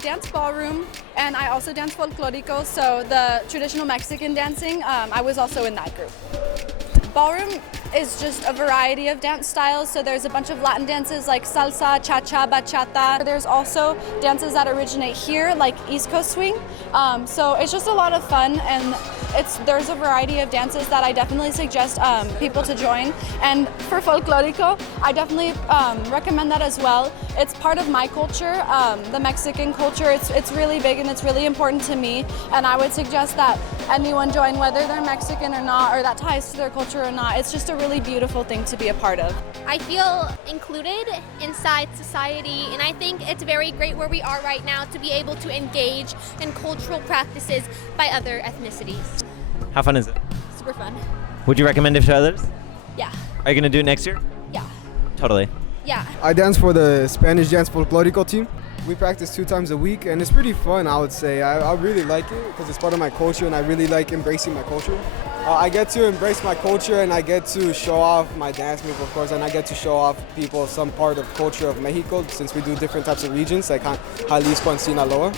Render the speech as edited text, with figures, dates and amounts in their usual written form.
dance ballroom, and I also dance folklorico, so the traditional Mexican dancing. I was also in that group. Ballroom is just a variety of dance styles, so there's a bunch of Latin dances like salsa, cha-cha, bachata. There's also dances that originate here, like East Coast swing. So it's just a lot of fun, and there's a variety of dances that I definitely suggest people to join. And for folklorico, I definitely recommend that as well. It's part of my culture, the Mexican culture. It's really big and it's really important to me, and I would suggest that anyone join, whether they're Mexican or not, or that ties to their culture or not. It's just a really beautiful thing to be a part of. I feel included inside society, and I think it's very great where we are right now to be able to engage in cultural practices by other ethnicities. How fun is it? Super fun. Would you recommend it to others? Yeah. Are you going to do it next year? Yeah. Totally. Yeah. I dance for the Spanish Dance Folklorico team. We practice 2 times a week, and it's pretty fun, I would say. I really like it because it's part of my culture, and I really like embracing my culture. I get to embrace my culture, and I get to show off my dance move, of course, and I get to show off people some part of culture of Mexico, since we do different types of regions, like Jalisco and Sinaloa.